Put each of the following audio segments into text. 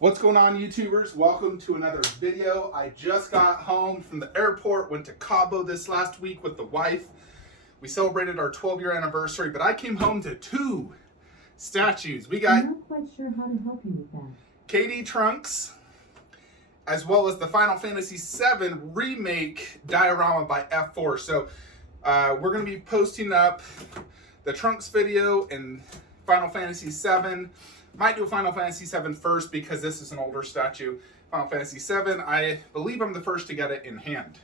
What's going on, YouTubers? Welcome to another video. I just got home from the airport, went to Cabo this last week with the wife. We celebrated our 12-year anniversary, but I came home to two statues. We got I'm not quite sure how to help you with that. KD Trunks, as well as the Final Fantasy VII Remake diorama by F4. So we're going to be posting up the Trunks video and Final Fantasy VII. Might do Final Fantasy VII first because this is an older statue. Final Fantasy VII, I believe I'm the first to get it in hand.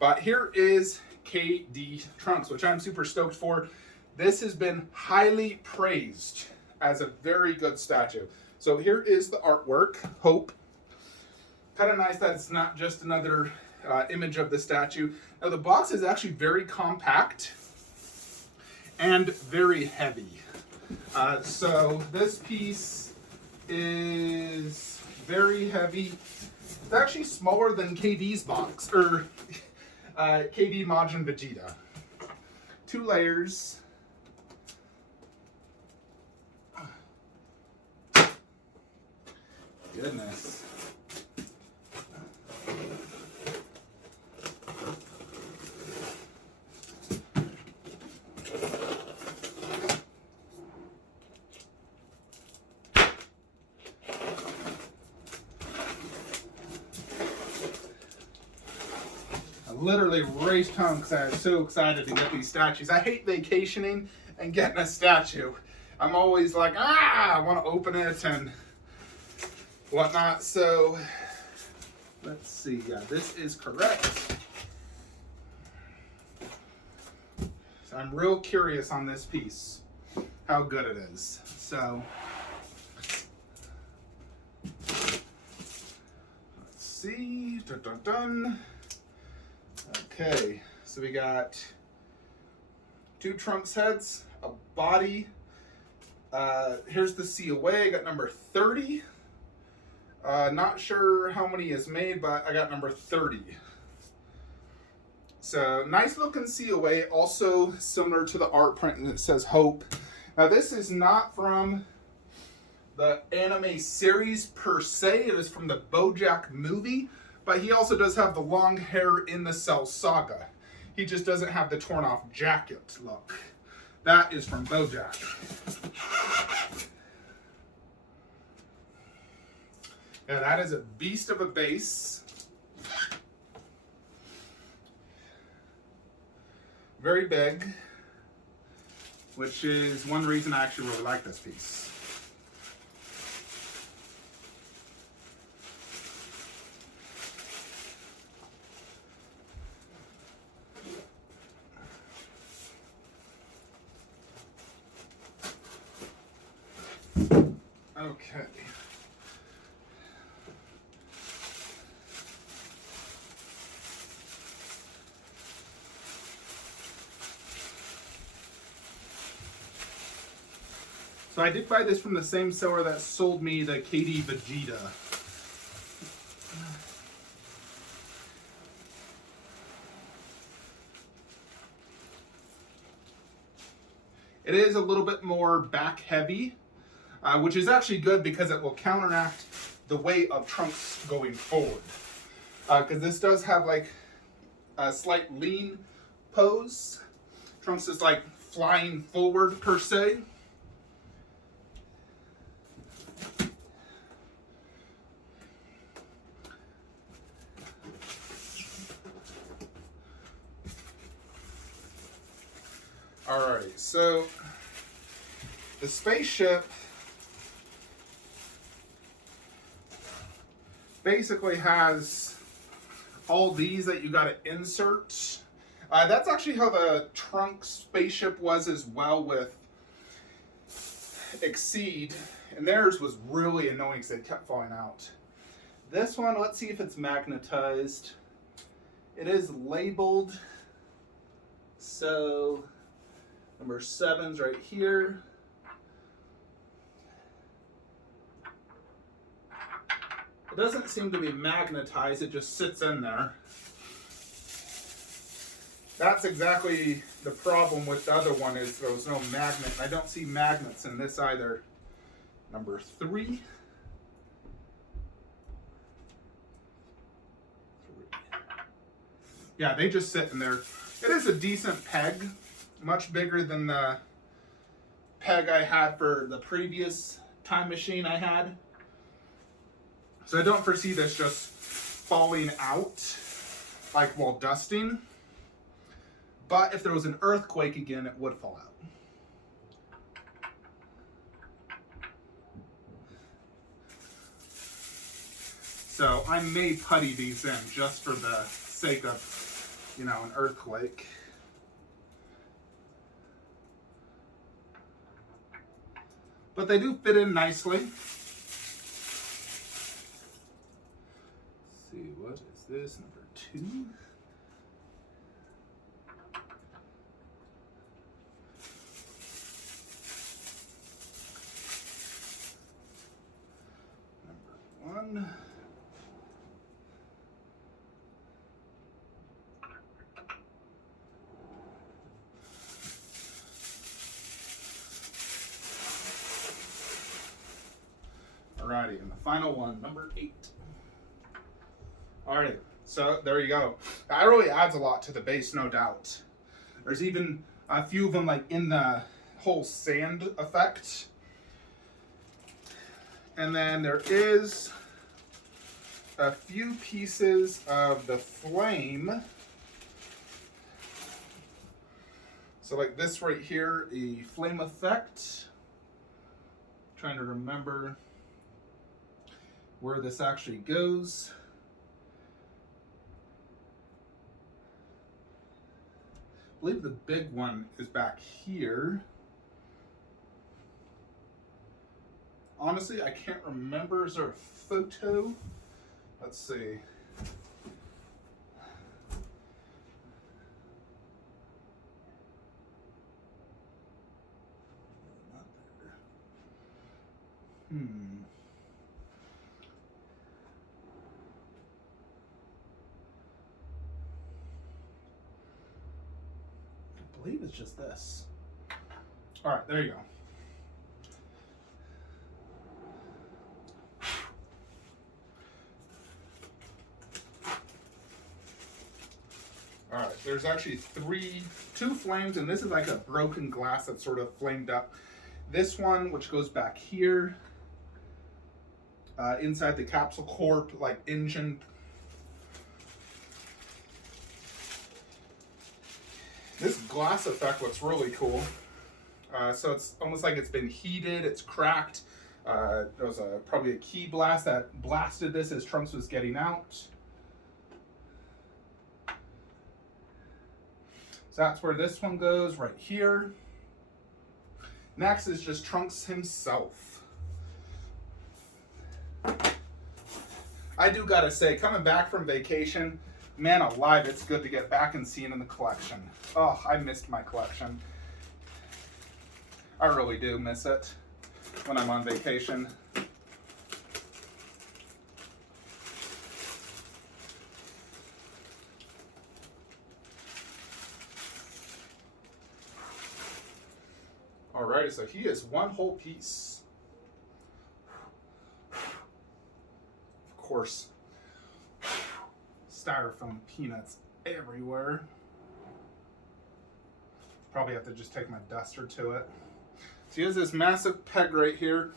But here is KD Trunks, which I'm super stoked for. This has been highly praised as a very good statue. So here is the artwork, Hope. Kind of nice that it's not just another image of the statue. Now the box is actually very compact and very heavy. So this piece is very heavy. It's actually smaller than KD's box, or KD Majin Vegeta. 2 layers. Goodness. Literally raced home because I was so excited to get these statues. I hate vacationing and getting a statue. I'm always like, I want to open it and whatnot. So let's see. Yeah, this is correct. So I'm real curious on this piece, how good it is. So let's see. Dun, dun, dun. Okay, so we got 2 Trunks heads, a body. Here's the COA. I got number 30. Not sure how many is made, but I got number 30. So nice looking COA, also similar to the art print that says Hope. Now this is not from the anime series per se. It is from the BoJack movie. But he also does have the long hair in the Cell Saga. He just doesn't have the torn off jacket look. That is from BoJack. Yeah, that is a beast of a base. Very big, which is one reason I actually really like this piece. Okay. So I did buy this from the same seller that sold me the KD Vegeta. It is a little bit more back heavy. Which is actually good because it will counteract the weight of Trunks going forward. Because this does have like a slight lean pose. Trunks is like flying forward per se. Alright, so the spaceship basically has all these that you got to insert. That's actually how the Trunks spaceship was as well with Exceed, and theirs was really annoying because it kept falling out. This one, let's see if it's magnetized. It is labeled, so number 7's right here. It doesn't seem to be magnetized, it just sits in there. That's exactly the problem with the other one, is there was no magnet. I don't see magnets in this either. Number 3. Yeah, they just sit in there. It is a decent peg, much bigger than the peg I had for the previous time machine I had. So I don't foresee this just falling out like while dusting. But if there was an earthquake again, it would fall out. So I may putty these in just for the sake of, you know, an earthquake. But they do fit in nicely. Let's see, what is this? Number 2. Number 1. Alrighty, and the final one, number 8. Alrighty, so there you go. That really adds a lot to the base, no doubt. There's even a few of them like in the whole sand effect. And then there is a few pieces of the flame. So like this right here, a flame effect. Trying to remember where this actually goes. I believe the big one is back here. Honestly, I can't remember. Is there a photo? Let's see. Not there. I believe it's just this. All right, there you go. All right, there's actually two flames, and this is like a broken glass that's sort of flamed up. This one, which goes back here, inside the capsule core, like engine. This glass effect looks really cool. So it's almost like it's been heated, it's cracked. There was probably a key blast that blasted this as Trunks was getting out. So that's where this one goes, right here. Next is just Trunks himself. I do gotta say, coming back from vacation, man alive, it's good to get back and see it in the collection. Oh, I missed my collection. I really do miss it when I'm on vacation. Alrighty, so he is one whole piece. Of course, styrofoam peanuts everywhere. Probably have to just take my duster to it. So he has this massive peg right here.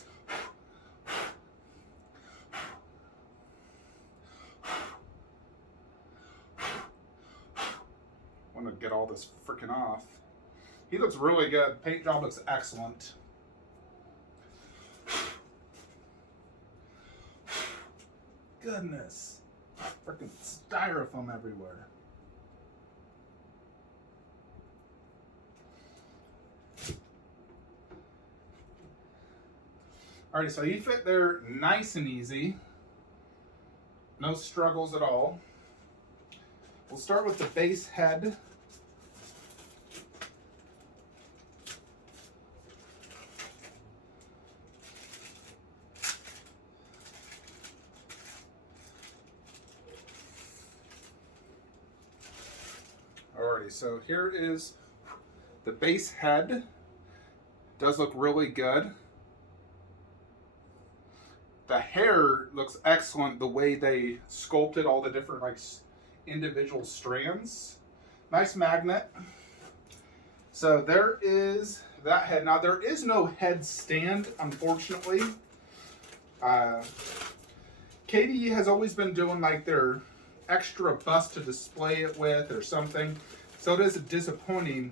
Want to get all this freaking off. He looks really good. Paint job looks excellent. Goodness. Freaking styrofoam everywhere. Alrighty, so he fit there nice and easy. No struggles at all. We'll start with the base head. Alrighty, so here is the base head. Does look really good. The hair looks excellent, the way they sculpted all the different like individual strands. Nice magnet. So there is that head. Now there is no head stand, unfortunately. KD has always been doing like their extra bust to display it with or something. So it is disappointing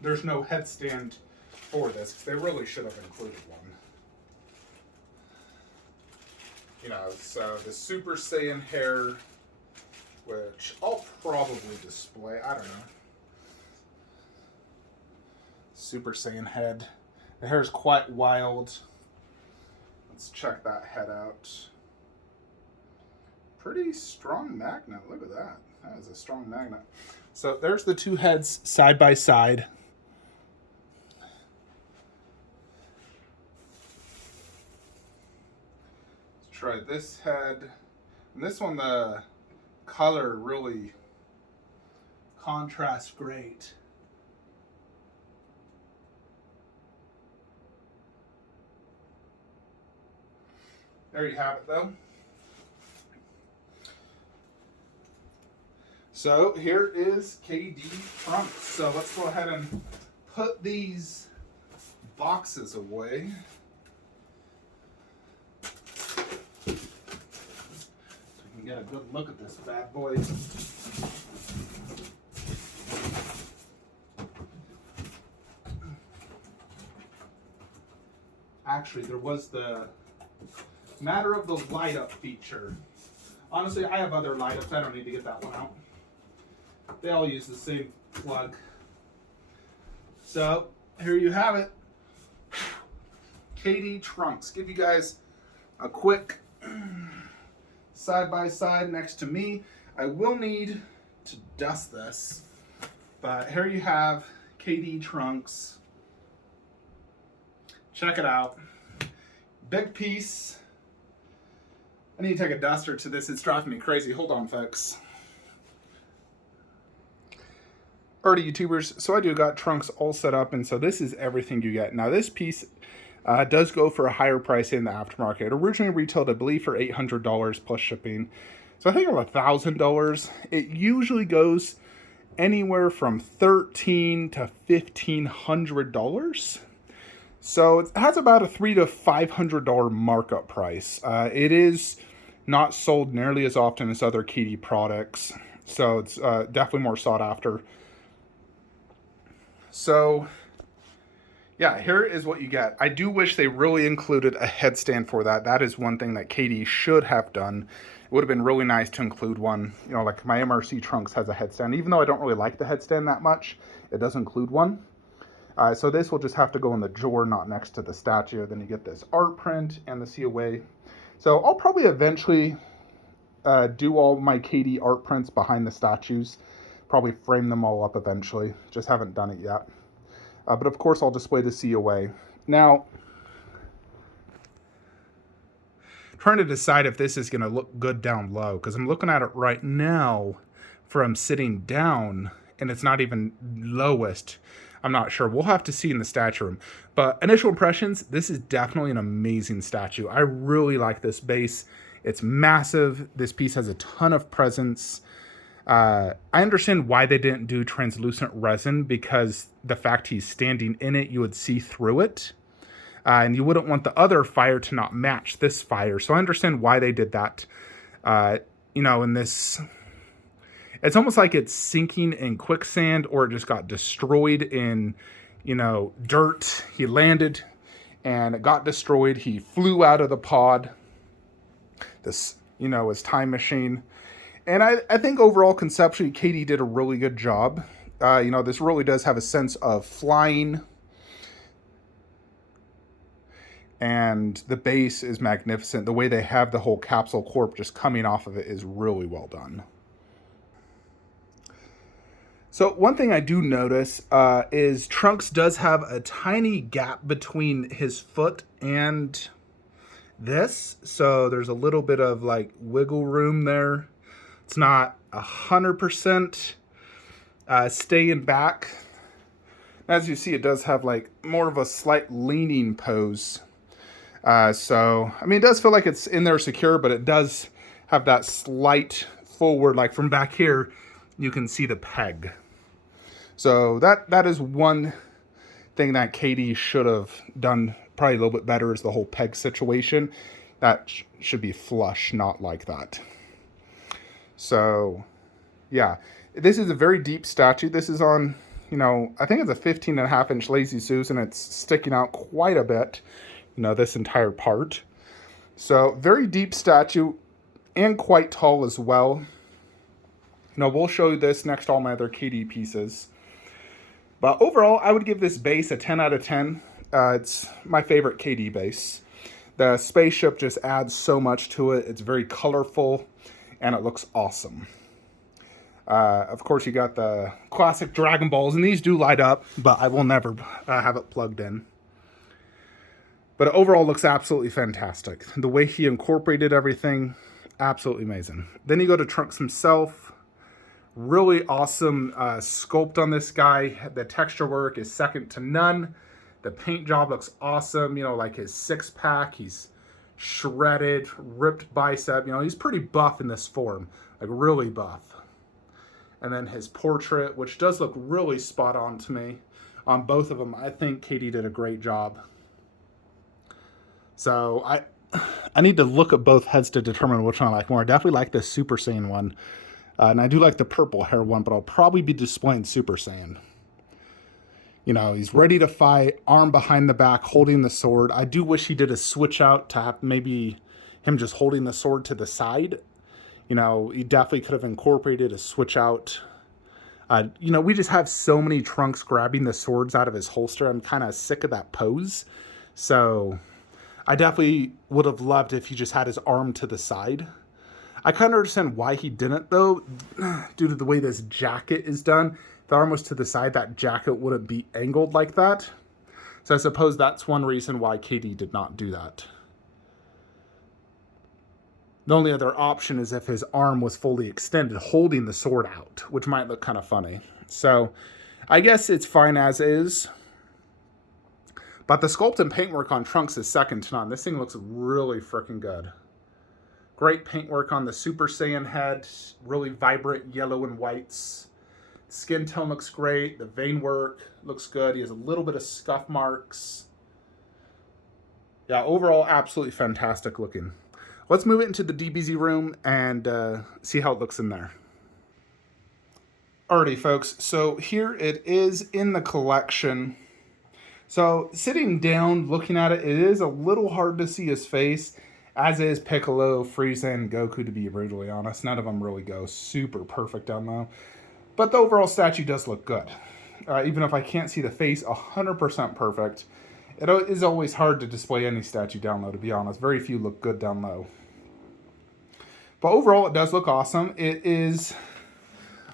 there's no head stand for this, because they really should have included one. You know, so the Super Saiyan hair, which I'll probably display, I don't know. Super Saiyan head. The hair is quite wild. Let's check that head out. Pretty strong magnet, look at that. That is a strong magnet. So there's the two heads side by side. Try this head. And this one, the color really contrasts great. There you have it though. So here is KD Trunks. So let's go ahead and put these boxes away. Get a good look at this bad boy. Actually, there was the matter of the light up feature. Honestly, I have other light ups. I don't need to get that one out. They all use the same plug. So here you have it. KD Trunks. Give you guys a quick side by side next to me. I will need to dust this, but here you have KD Trunks. Check it out. Big piece. I need to take a duster to this. It's driving me crazy. Hold on, folks. Alrighty, YouTubers. So I do got Trunks all set up, and so this is everything you get. Now this piece does go for a higher price in the aftermarket. It originally retailed, I believe, for $800 plus shipping. So I think of $1,000. It usually goes anywhere from $1,300 to $1,500. So it has about a $300 to $500 markup price. It is not sold nearly as often as other KD products, so it's definitely more sought after. So yeah, here is what you get. I do wish they really included a headstand for that. That is one thing that KD should have done. It would have been really nice to include one. You know, like my MRC Trunks has a headstand. Even though I don't really like the headstand that much, it does include one. So this will just have to go in the drawer, not next to the statue. Then you get this art print and the COA. So I'll probably eventually do all my KD art prints behind the statues. Probably frame them all up eventually. Just haven't done it yet. But of course, I'll display the COA. Now, trying to decide if this is going to look good down low, because I'm looking at it right now from sitting down, and it's not even lowest. I'm not sure. We'll have to see in the statue room. But initial impressions, this is definitely an amazing statue. I really like this base. It's massive. This piece has a ton of presence. I understand why they didn't do translucent resin, because the fact he's standing in it, you would see through it. And you wouldn't want the other fire to not match this fire. So I understand why they did that. You know, in this, it's almost like it's sinking in quicksand, or it just got destroyed in, you know, dirt. He landed and it got destroyed. He flew out of the pod. This, you know, his time machine. And I think overall, conceptually, KD did a really good job. You know, this really does have a sense of flying. And the base is magnificent. The way they have the whole capsule corp just coming off of it is really well done. So one thing I do notice is Trunks does have a tiny gap between his foot and this. So there's a little bit of like wiggle room there. It's not 100% staying back. As you see, it does have like more of a slight leaning pose. So, I mean, it does feel like it's in there secure, but it does have that slight forward, like from back here, you can see the peg. So that is one thing that KD should have done probably a little bit better, is the whole peg situation. That should be flush, not like that. So, yeah. This is a very deep statue. This is on, I think it's a 15.5-inch Lazy Susan. It's sticking out quite a bit, this entire part. So, very deep statue and quite tall as well. We'll show you this next to all my other KD pieces. But overall, I would give this base a 10 out of 10. It's my favorite KD base. The spaceship just adds so much to it. It's very colorful, and it looks awesome. Of course, you got the classic Dragon Balls, and these do light up, but I will never have it plugged in. But it overall looks absolutely fantastic. The way he incorporated everything, absolutely amazing. Then you go to Trunks himself. Really awesome sculpt on this guy. The texture work is second to none. The paint job looks awesome, like his six-pack. He's shredded, ripped bicep. He's pretty buff in this form, like really buff. And then his portrait, which does look really spot on to me on both of them. I think KD did a great job. So I need to look at both heads to determine which one I like more. I definitely like the Super Saiyan one. And I do like the purple hair one, but I'll probably be displaying Super Saiyan. He's ready to fight, arm behind the back, holding the sword. I do wish he did a switch out to have maybe him just holding the sword to the side. He definitely could have incorporated a switch out. We just have so many Trunks grabbing the swords out of his holster. I'm kind of sick of that pose. So I definitely would have loved if he just had his arm to the side. I kind of understand why he didn't, though, due to the way this jacket is done. The arm was to the side, that jacket wouldn't be angled like that. So I suppose that's one reason why KD did not do that. The only other option is if his arm was fully extended, holding the sword out, which might look kind of funny. So I guess it's fine as is. But the sculpt and paintwork on Trunks is second to none. This thing looks really freaking good. Great paintwork on the Super Saiyan head. Really vibrant yellow and whites. Skin tone looks great. The vein work looks good. He has a little bit of scuff marks. Yeah, overall, absolutely fantastic looking. Let's move it into the DBZ room and see how it looks in there. Alrighty, folks. So here it is in the collection. So sitting down, looking at it, it is a little hard to see his face, as is Piccolo, Frieza, and Goku, to be brutally honest. None of them really go super perfect down low. But the overall statue does look good. Even if I can't see the face 100% perfect, it is always hard to display any statue down low, to be honest. Very few look good down low. But overall, it does look awesome. It is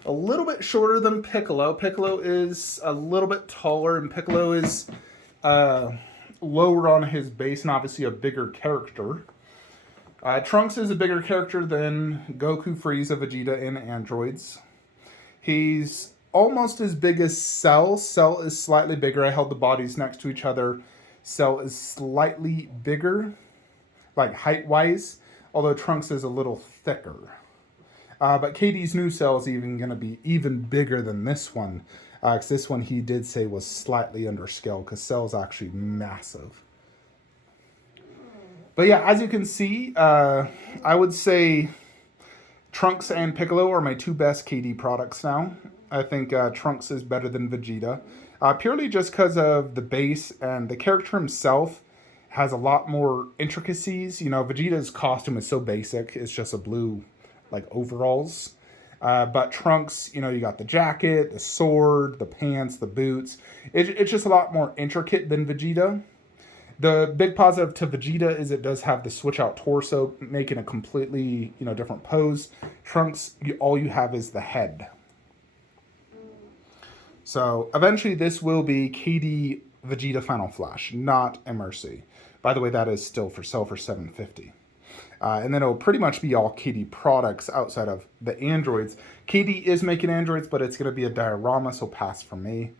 a little bit shorter than Piccolo. Piccolo is a little bit taller, and Piccolo is lower on his base and obviously a bigger character. Trunks is a bigger character than Goku, Frieza, Vegeta, and androids. He's almost as big as Cell. Cell is slightly bigger. I held the bodies next to each other. Cell is slightly bigger, like height-wise, although Trunks is a little thicker. But KD's new Cell is even going to be even bigger than this one. Because this one he did say was slightly under scale, because Cell's actually massive. But yeah, as you can see, I would say Trunks and Piccolo are my two best KD products now. I think Trunks is better than Vegeta. Purely just because of the base, and the character himself has a lot more intricacies. Vegeta's costume is so basic. It's just a blue, overalls. But Trunks, you got the jacket, the sword, the pants, the boots. It's just a lot more intricate than Vegeta. The big positive to Vegeta is it does have the switch out torso, making a completely, different pose. Trunks, all you have is the head. So eventually this will be KD Vegeta Final Flash, not MRC. By the way, that is still for sale for $750. And then it'll pretty much be all KD products outside of the androids. KD is making androids, but it's going to be a diorama, so pass for me.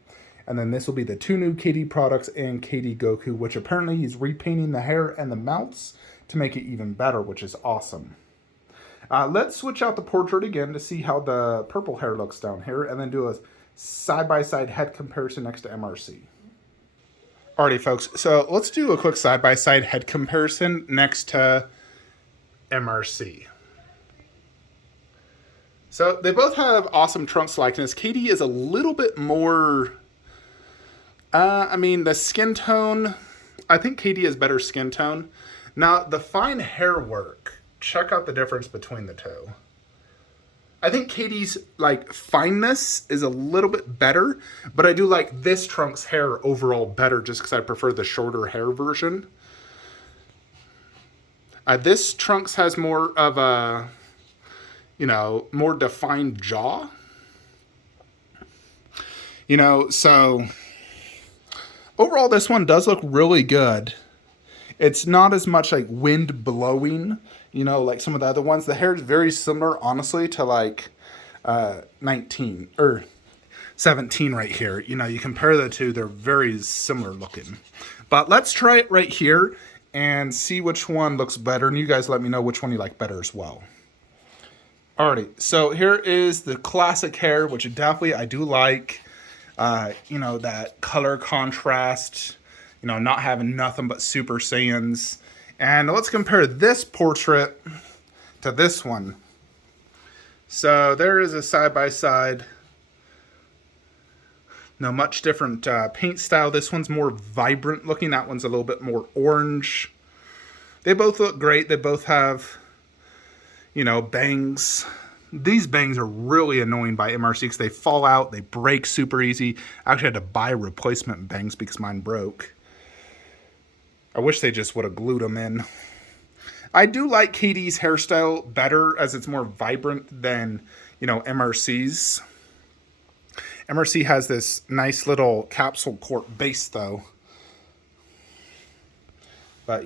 And then this will be the two new KD products and KD Goku, which apparently he's repainting the hair and the mouths to make it even better, which is awesome. Let's switch out the portrait again to see how the purple hair looks down here, and then do a side-by-side head comparison next to MRC. Alrighty, folks, so let's do a quick side-by-side head comparison next to MRC. So they both have awesome Trunks likeness. Katie is a little bit more, the skin tone, I think Katie has better skin tone. Now, the fine hair work, check out the difference between the two. I think Katie's, fineness is a little bit better, but I do like this Trunks hair overall better just because I prefer the shorter hair version. This Trunks has more of a, more defined jaw. So overall this one does look really good. It's not as much like wind blowing, like some of the other ones. The hair is very similar, honestly, to 19 or 17 right here. You compare the two, they're very similar looking. But let's try it right here and see which one looks better. And you guys let me know which one you like better as well. Alrighty, so here is the classic hair, which definitely I do like. That color contrast, not having nothing but Super Saiyans. And let's compare this portrait to this one. So there is a side-by-side. Much different paint style. This one's more vibrant looking. That one's a little bit more orange. They both look great. They both have, bangs. These bangs are really annoying by MRC because they fall out, they break super easy. I actually had to buy replacement bangs because mine broke. I wish they just would have glued them in. I do like Katie's hairstyle better as it's more vibrant than, MRC's. MRC has this nice little capsule cork base though. But,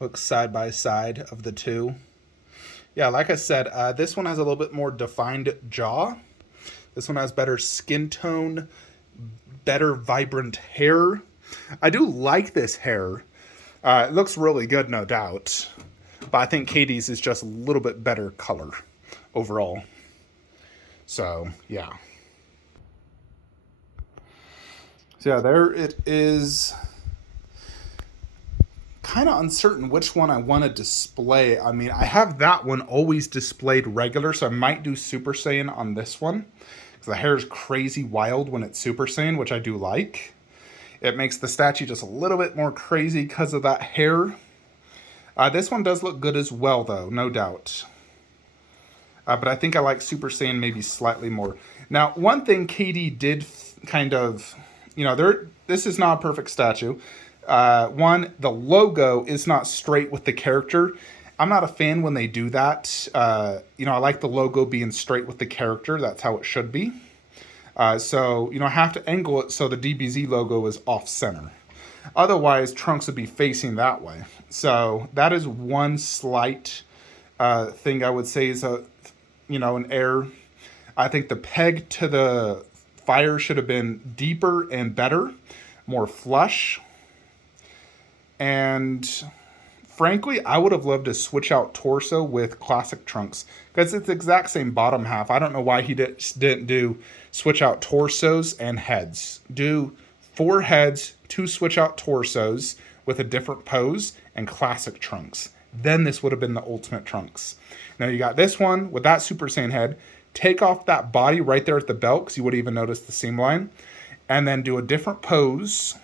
look side by side of the two. Yeah, like I said, this one has a little bit more defined jaw. This one has better skin tone, better vibrant hair. I do like this hair. It looks really good, no doubt. But I think Katie's is just a little bit better color overall. So, yeah. So, yeah, there it is. Kind of uncertain which one I want to display. I have that one always displayed regular, so I might do Super Saiyan on this one. Because the hair is crazy wild when it's Super Saiyan, which I do like. It makes the statue just a little bit more crazy because of that hair. This one does look good as well, though, no doubt. But I think I like Super Saiyan maybe slightly more. Now, one thing Katie did kind of, this is not a perfect statue. One, the logo is not straight with the character. I'm not a fan when they do that. I like the logo being straight with the character. That's how it should be. So, I have to angle it so the DBZ logo is off center. Otherwise, Trunks would be facing that way. So that is one slight thing I would say is an error. I think the peg to the fire should have been deeper and better, more flush. And frankly, I would have loved to switch out torso with classic Trunks because it's the exact same bottom half. I don't know why he didn't do switch out torsos and heads. Do 4 heads, 2 switch out torsos with a different pose and classic Trunks. Then this would have been the ultimate Trunks. Now you got this one with that Super Saiyan head. Take off that body right there at the belt because you would even notice the seam line. And then do a different pose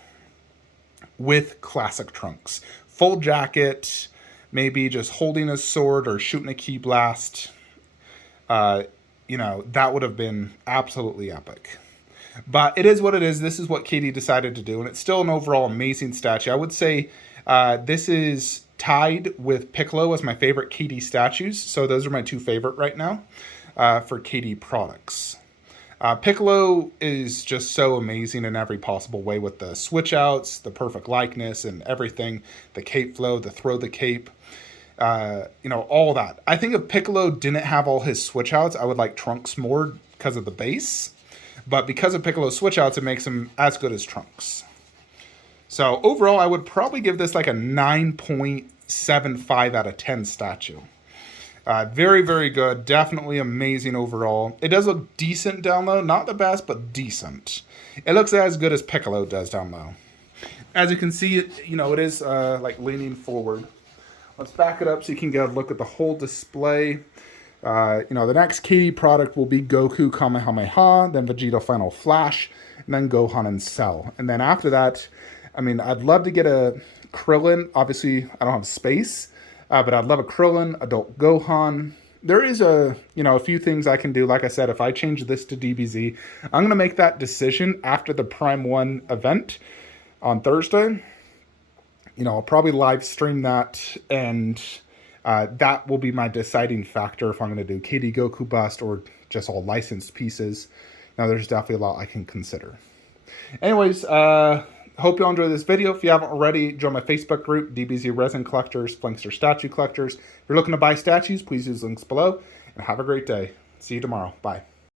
with classic Trunks. Full jacket, maybe just holding a sword or shooting a ki blast. That would have been absolutely epic. But it is what it is. This is what Katie decided to do. And it's still an overall amazing statue. I would say this is tied with Piccolo as my favorite Katie statues. So those are my 2 favorite right now for Katie products. Piccolo is just so amazing in every possible way with the switch outs, the perfect likeness and everything, the cape flow, the throw the cape, all that. I think if Piccolo didn't have all his switch outs, I would like Trunks more because of the base. But because of Piccolo's switch outs, it makes him as good as Trunks. So overall, I would probably give this like a 9.7 0.75 out of 10 statue. Very, very good. Definitely amazing overall. It does look decent down low. Not the best, but decent. It looks as good as Piccolo does down low. As you can see, it is like leaning forward. Let's back it up so you can get a look at the whole display. The next KD product will be Goku Kamehameha, then Vegeta Final Flash, and then Gohan and Cell. And then after that, I'd love to get a Krillin. Obviously, I don't have space, but I'd love a Krillin, Adult Gohan. There is a few things I can do. Like I said, if I change this to DBZ, I'm going to make that decision after the Prime 1 event on Thursday. I'll probably live stream that, and that will be my deciding factor if I'm going to do KD Goku Bust or just all licensed pieces. Now, there's definitely a lot I can consider. Anyways, hope you all enjoyed this video. If you haven't already, join my Facebook group, DBZ Resin Collectors, Flankster Statue Collectors. If you're looking to buy statues, please use links below, and have a great day. See you tomorrow. Bye.